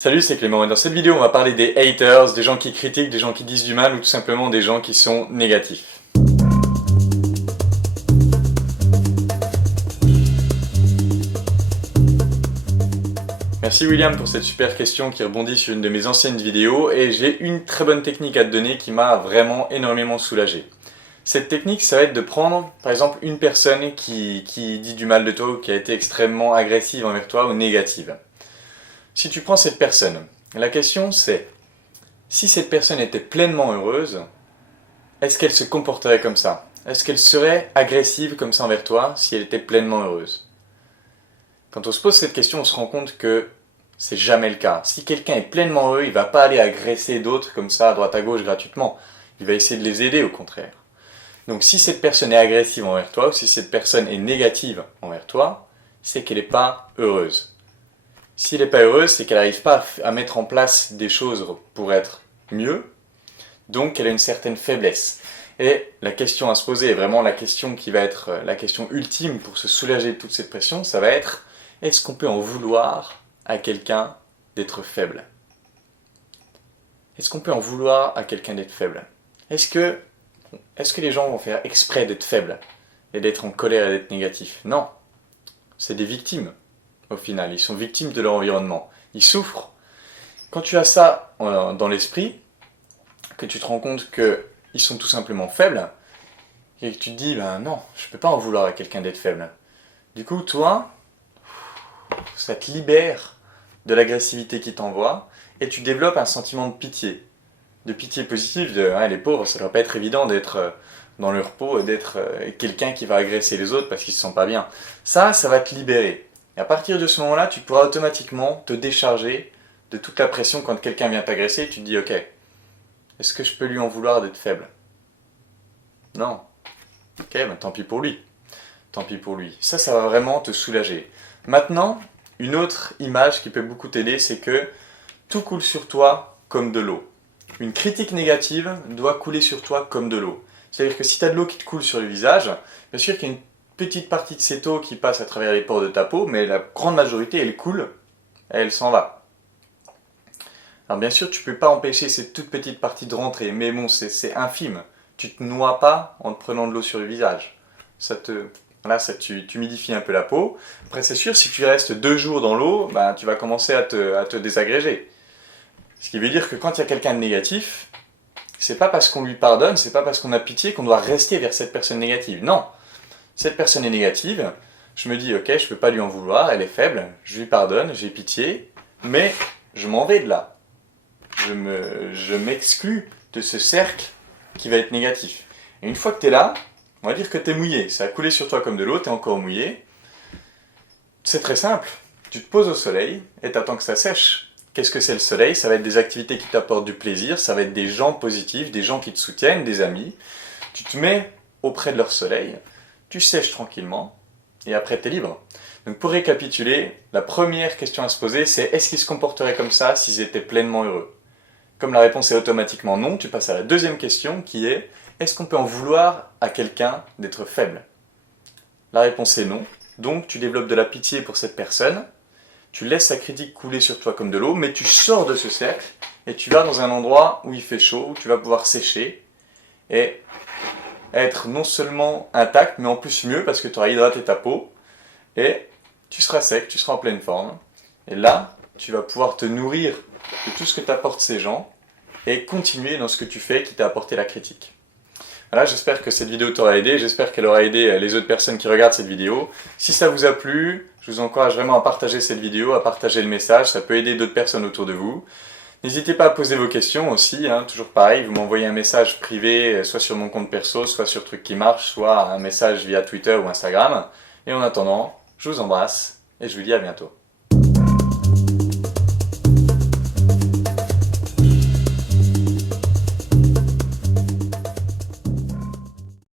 Salut, c'est Clément et dans cette vidéo on va parler des haters, des gens qui critiquent, des gens qui disent du mal ou tout simplement des gens qui sont négatifs. Merci William pour cette super question qui rebondit sur une de mes anciennes vidéos et j'ai une très bonne technique à te donner qui m'a vraiment énormément soulagé. Cette technique ça va être de prendre par exemple une personne qui dit du mal de toi ou qui a été extrêmement agressive envers toi ou négative. Si tu prends cette personne, la question c'est, si cette personne était pleinement heureuse, est-ce qu'elle se comporterait comme ça? Est-ce qu'elle serait agressive comme ça envers toi si elle était pleinement heureuse? Quand on se pose cette question, on se rend compte que c'est jamais le cas. Si quelqu'un est pleinement heureux, il ne va pas aller agresser d'autres comme ça à droite à gauche gratuitement. Il va essayer de les aider au contraire. Donc si cette personne est agressive envers toi ou si cette personne est négative envers toi, c'est qu'elle n'est pas heureuse. Si elle n'est pas heureuse, c'est qu'elle n'arrive pas à mettre en place des choses pour être mieux, donc elle a une certaine faiblesse. Et la question à se poser, et vraiment la question qui va être la question ultime pour se soulager de toute cette pression, ça va être, est-ce qu'on peut en vouloir à quelqu'un d'être faible? Est-ce qu'on peut en vouloir à quelqu'un d'être faible? Est-ce que les gens vont faire exprès d'être faibles et d'être en colère et d'être négatifs? Non, c'est des victimes. Au final, ils sont victimes de leur environnement. Ils souffrent. Quand tu as ça dans l'esprit, que tu te rends compte qu'ils sont tout simplement faibles, et que tu te dis, ben non, je ne peux pas en vouloir à quelqu'un d'être faible. Du coup, toi, ça te libère de l'agressivité qui t'envoie, et tu développes un sentiment de pitié positive, les pauvres, ça ne doit pas être évident d'être dans leur peau et d'être quelqu'un qui va agresser les autres parce qu'ils ne se sentent pas bien. Ça va te libérer. Et à partir de ce moment-là, tu pourras automatiquement te décharger de toute la pression quand quelqu'un vient t'agresser et tu te dis, ok, est-ce que je peux lui en vouloir d'être faible? Non. Ok, ben tant pis pour lui. Tant pis pour lui. Ça va vraiment te soulager. Maintenant, une autre image qui peut beaucoup t'aider, c'est que tout coule sur toi comme de l'eau. Une critique négative doit couler sur toi comme de l'eau. C'est-à-dire que si tu as de l'eau qui te coule sur le visage, bien sûr qu'il y a une petite partie de cette eau qui passe à travers les pores de ta peau, mais la grande majorité, elle coule et elle s'en va. Alors bien sûr, tu ne peux pas empêcher cette toute petite partie de rentrer, mais bon, c'est infime. Tu te noies pas en te prenant de l'eau sur le visage. Tu humidifies un peu la peau. Après, c'est sûr, si tu restes 2 jours dans l'eau, ben, tu vas commencer à te désagréger. Ce qui veut dire que quand il y a quelqu'un de négatif, c'est pas parce qu'on lui pardonne, c'est pas parce qu'on a pitié qu'on doit rester vers cette personne négative. Non, cette personne est négative, je me dis ok, je peux pas lui en vouloir, elle est faible, je lui pardonne, j'ai pitié, mais je m'en vais de là. Je m'exclus de ce cercle qui va être négatif. Et une fois que tu es là, on va dire que tu es mouillé, ça a coulé sur toi comme de l'eau, tu es encore mouillé. C'est très simple, tu te poses au soleil et tu attends que ça sèche. Qu'est-ce que c'est le soleil? Ça va être des activités qui t'apportent du plaisir, ça va être des gens positifs, des gens qui te soutiennent, des amis. Tu te mets auprès de leur soleil, tu sèches tranquillement, et après tu es libre. Donc pour récapituler, la première question à se poser, c'est est-ce qu'ils se comporteraient comme ça s'ils étaient pleinement heureux? Comme la réponse est automatiquement non, tu passes à la deuxième question qui est est-ce qu'on peut en vouloir à quelqu'un d'être faible? La réponse est non, donc tu développes de la pitié pour cette personne, tu laisses sa critique couler sur toi comme de l'eau, mais tu sors de ce cercle et tu vas dans un endroit où il fait chaud, où tu vas pouvoir sécher et être non seulement intact, mais en plus mieux parce que tu auras hydraté ta peau et tu seras sec, tu seras en pleine forme. Et là, tu vas pouvoir te nourrir de tout ce que t'apportent ces gens et continuer dans ce que tu fais qui t'a apporté la critique. Voilà, j'espère que cette vidéo t'aura aidé, j'espère qu'elle aura aidé les autres personnes qui regardent cette vidéo. Si ça vous a plu, je vous encourage vraiment à partager cette vidéo, à partager le message, ça peut aider d'autres personnes autour de vous. N'hésitez pas à poser vos questions aussi, toujours pareil, vous m'envoyez un message privé, soit sur mon compte perso, soit sur Truc qui marche, soit un message via Twitter ou Instagram. Et en attendant, je vous embrasse et je vous dis à bientôt.